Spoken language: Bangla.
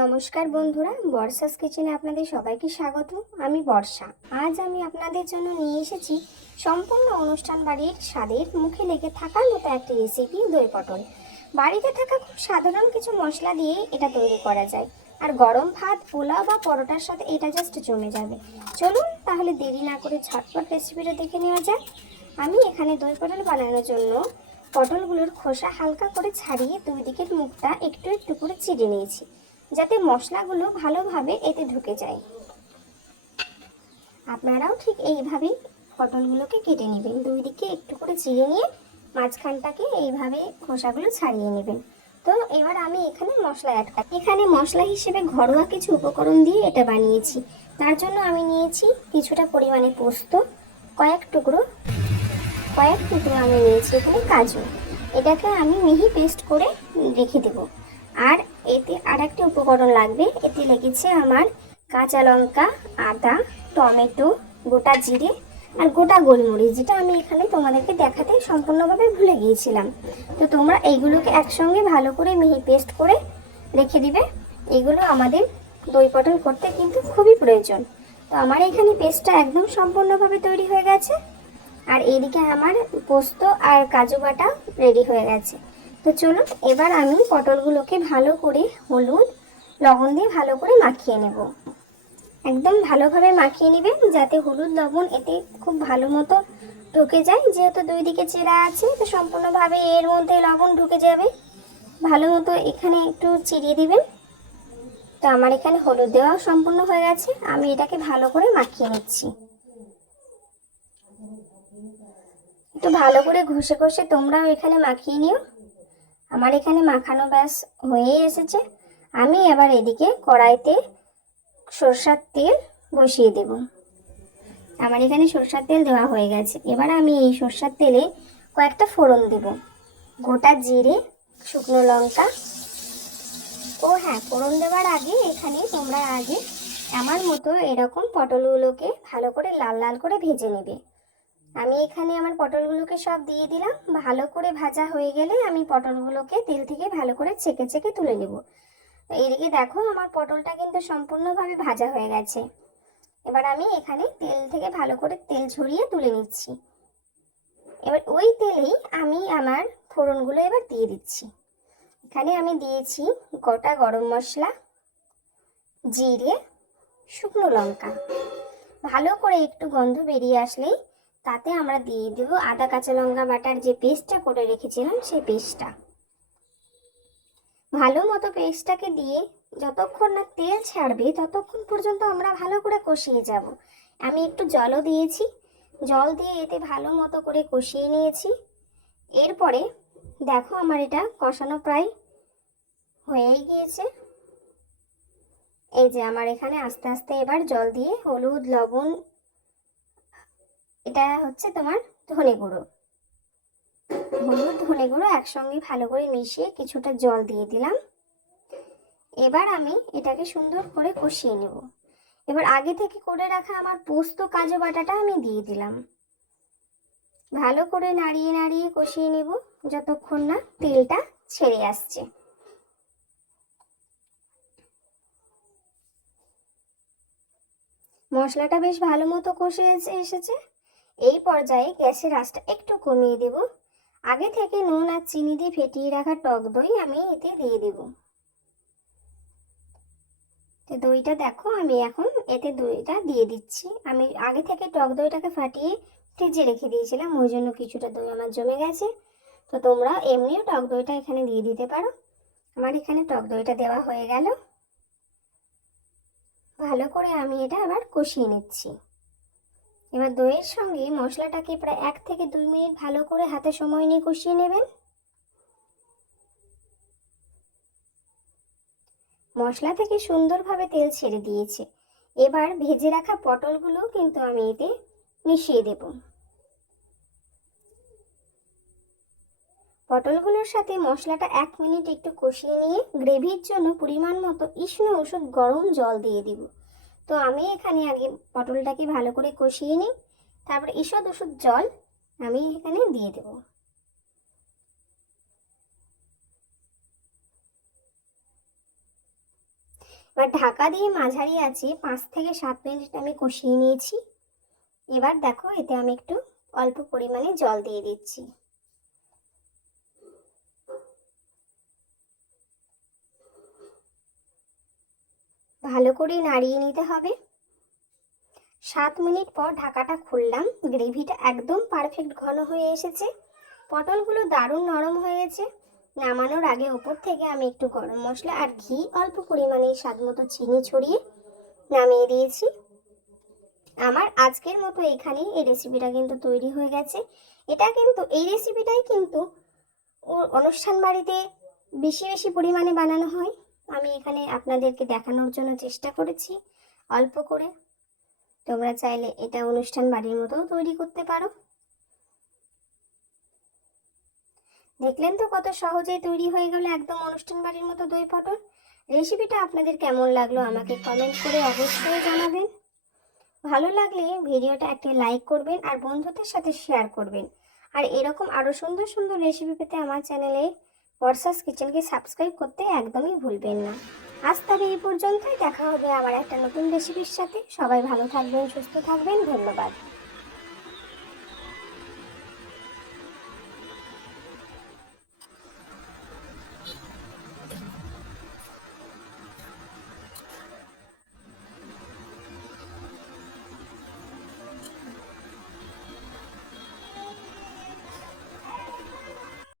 নমস্কার বন্ধুরা, বর্ষাস কিচেনে আপনাদের সবাইকে স্বাগত। আমি বর্ষা। আজ আমি আপনাদের জন্য নিয়ে এসেছি সম্পূর্ণ অনুষ্ঠান বাড়ির স্বাদের মুখে লেগে থাকার মতো একটি রেসিপি, দই পটল। বাড়িতে থাকা খুব সাধারণ কিছু মশলা দিয়ে এটা তৈরি করা যায়, আর গরম ভাত, পোলাও বা পরোটার সাথে এটা জাস্ট জমে যাবে। চলুন তাহলে দেরি না করে ঝটপট রেসিপিটা দেখে নেওয়া যাক। আমি এখানে দই পটল বানানোর জন্য পটলগুলোর খোসা হালকা করে ছাড়িয়ে দুই দিকের মুখটা একটু একটু করে চিড়ে নিয়েছি, যাতে মশলাগুলো ভালোভাবে এতে ঢুকে যায়। আপনারাও ঠিক এইভাবেই পটলগুলোকে কেটে নেবেন, দুই দিকে একটু করে চিড়ে নিয়ে মাঝখানটাকে এইভাবে খোসাগুলো ছাড়িয়ে নেবেন। তো এবার আমি এখানে মশলা অ্যাড করি। এখানে মশলা হিসেবে ঘরোয়া কিছু উপকরণ দিয়ে এটা বানিয়েছি। তার জন্য আমি নিয়েছি কিছুটা পরিমাণে পোস্ত, কয়েক টুকরো আমি নিয়েছি এখানে কাজু। এটাকে আমি মিহি পেস্ট করে রেখে দেবো। আর এতে আর একটা উপকরণ লাগবে। এতে লেগেছে আমার কাঁচা লঙ্কা, আদা, টমেটো, গোটা জিরে আর গোটা গোলমরিচ, যেটা আমি এখানে তোমাদেরকে দেখাতে সম্পূর্ণভাবে ভুলে গিয়েছিলাম। তো তোমরা এইগুলোকে একসঙ্গে ভালো করে মিহি পেস্ট করে রেখে দিবে। এগুলো আমাদের দই পটল করতে কিন্তু খুবই প্রয়োজন। তো আমার এখানে পেস্টটা একদম সম্পূর্ণভাবে তৈরি হয়ে গেছে, আর এইদিকে আমার পোস্ত আর কাজু বাটা রেডি হয়ে গেছে। তো চলুন এবার আমি পটলগুলোকে ভালো করে হলুদ লবণ দিয়ে ভালো করে মাখিয়ে নেব। একদম ভালোভাবে মাখিয়ে নেবেন, যাতে হলুদ লবণ এতে খুব ভালো মতো ঢুকে যায়। যেহেতু দুই দিকে চেরা আছে, তো সম্পূর্ণভাবে এর মধ্যে লবণ ঢুকে যাবে। ভালো মতো এখানে একটু চিড়িয়ে দিবেন। তো আমার এখানে হলুদ দেওয়া সম্পূর্ণ হয়ে গেছে। আমি এটাকে ভালো করে মাখিয়ে নিচ্ছি। একটু ভালো করে ঘষে ঘষে তোমরাও এখানে মাখিয়ে নিও। আমার এখানে মাখানো ব্যাস হয়ে এসেছে। আমি এবার এদিকে কড়াইতে সরষার তেল বসিয়ে দেব। আমার এখানে সরষার তেল দেওয়া হয়ে গেছে। এবার আমি এই সরষার তেলে কয়েকটা ফোড়ন দেব। গোটা জিরে, শুকনো লঙ্কা ও হ্যাঁ, ফোড়ন দেওয়ার আগে এখানে তোমরা আগে আমার মতো এরকম পটলগুলোকে ভালো করে লাল লাল করে ভেজে নেবে। আমি এখানে আমার পটলগুলোকে সব দিয়ে দিলাম। ভালো করে ভাজা হয়ে গেলে আমি পটলগুলোকে তেল থেকে ভালো করে ছেঁকে ছেঁকে তুলে নেব। এইদিকে দেখো, আমার পটলটা কিন্তু সম্পূর্ণভাবে ভাজা হয়ে গেছে। এবার আমি এখানে তেল থেকে ভালো করে তেল ঝরিয়ে তুলে নিচ্ছি। এবার ওই তেলেই আমি আমার ফোড়নগুলো এবার দিয়ে দিচ্ছি। এখানে আমি দিয়েছি গোটা গরম মশলা, জিরে, শুকনো লঙ্কা। ভালো করে একটু গন্ধ বেরিয়ে আসলেই তাতে আমরা দিয়ে দেব আদা কাঁচা লঙ্কা বাটার যে পেস্টটা করে রেখেছিলাম, সেই পেস্টটা। ভালো মতো পেস্টটাকে দিয়ে যতক্ষণ না তেল ছাড়বে ততক্ষণ পর্যন্ত আমরা ভালো করে কষিয়ে যাব। আমি একটু জলও দিয়েছি, জল দিয়ে এতে ভালো মতো করে কষিয়ে নিয়েছি। এরপরে দেখো, আমার এটা কষানো প্রায় হয়েই গিয়েছে। এই যে আমার এখানে আস্তে আস্তে এবার জল দিয়ে হলুদ লবণ, এটা হচ্ছে তোমার ধনে গুঁড়ো, হলুদ ধনে গুঁড়ো একসঙ্গে ভালো করে মিশিয়ে কিছুটা জল দিয়ে দিলাম। এবার আমি এটাকে সুন্দর করে কষিয়ে নেব। এবার আগে থেকে করে রাখা আমার পোস্ত কাজু বাটাটা আমি দিয়ে দিলাম। ভালো করে নাড়িয়ে নাড়িয়ে কষিয়ে নেব যতক্ষণ না তেলটা ছেড়ে আসছে। মশলাটা বেশ ভালো মতো কষে এসেছে। এই পর্যায়ে গ্যাসের আঁচটা একটু কমিয়ে দেব। আগে থেকে নুন আর চিনি দিয়ে ফেটিয়ে রাখা টক দই আমি এতে দিয়ে দেব। তো দইটা দেখো, আমি এখন এতে দইটা দিয়ে দিচ্ছি। আমি আগে থেকে টক দইটাকে ফাটিয়ে ফ্রিজে রেখে দিয়েছিলাম, ওই জন্য কিছুটা দই আমার জমে গেছে। তো তোমরা এমনিও টক দইটা এখানে দিয়ে দিতে পারো। আমার এখানে টক দইটা দেওয়া হয়ে গেল। ভালো করে আমি এটা আবার কষিয়ে নিচ্ছি। এবার দইয়ের সঙ্গে মশলাটাকে প্রায় 1 থেকে 2 মিনিট ভালো করে হাতে সময় নিয়ে কষিয়ে নেবেন। মশলা থেকে সুন্দরভাবে তেল ছেড়ে দিয়েছে। এবার ভেজে রাখা পটলগুলো কিন্তু আমি এতে মিশিয়ে দেব। পটলগুলোর সাথে মশলাটা 1 মিনিট একটু কষিয়ে নিয়ে গ্রেভির জন্য পরিমাণ মতো উষ্ণ উষ্ণ গরম জল দিয়ে দিব। তো আমি এখানে আগে পটলটাকে ভালো করে কষিয়ে নিই, তারপরে ঈষৎ উষৎ জল আমি এখানে দিয়ে দেব। এবার ঢাকা দিয়ে মাঝারি আছে 5 থেকে 7 মিনিট আমি কষিয়ে নিয়েছি। এবার দেখো এতে আমি একটু অল্প পরিমাণে জল দিয়ে দিচ্ছি। ভালো করে নাড়িয়ে নিতে হবে। 7 মিনিট পর ঢাকাটা খুললাম, গ্রেভিটা একদম পারফেক্ট ঘন হয়ে এসেছে, পটলগুলো দারুণ নরম হয়ে গেছে। নামানোর আগে ওপর থেকে আমি একটু গরম মশলা আর ঘি অল্প পরিমাণে স্বাদ মতো চিনি ছড়িয়ে নামিয়ে দিয়েছি। আমার আজকের মতো এখানেই এই রেসিপিটা কিন্তু তৈরি হয়ে গেছে। এই রেসিপিটাই কিন্তু অনুষ্ঠান বাড়িতে বেশি বেশি পরিমাণে বানানো হয়। আমি এখানে আপনাদেরকে দেখানোর জন্য চেষ্টা করেছি অল্প করে। তোমরা চাইলে এটা অনুষ্ঠান বাড়ির মতোও তৈরি করতে পারো। দেখলেন তো কত সহজেই তৈরি হয়ে গেল একদম অনুষ্ঠান বাড়ির মতো দই পটল। রেসিপিটা আপনাদের কেমন লাগলো আমাকে কমেন্ট করে অবশ্যই জানাবেন। ভালো লাগলে ভিডিওটা একটা লাইক করবেন আর বন্ধুদের সাথে শেয়ার করবেন। আর এরকম আরও সুন্দর সুন্দর রেসিপি পেতে আমার চ্যানেলে বর্ষাস কিচেনকে সাবস্ক্রাইব করতে একদমই ভুলবেন না। আজ তবে এই পর্যন্তই, দেখা হবে আবার একটা নতুন রেসিপির সাথে। সবাই ভালো থাকবেন, সুস্থ থাকবেন, ধন্যবাদ।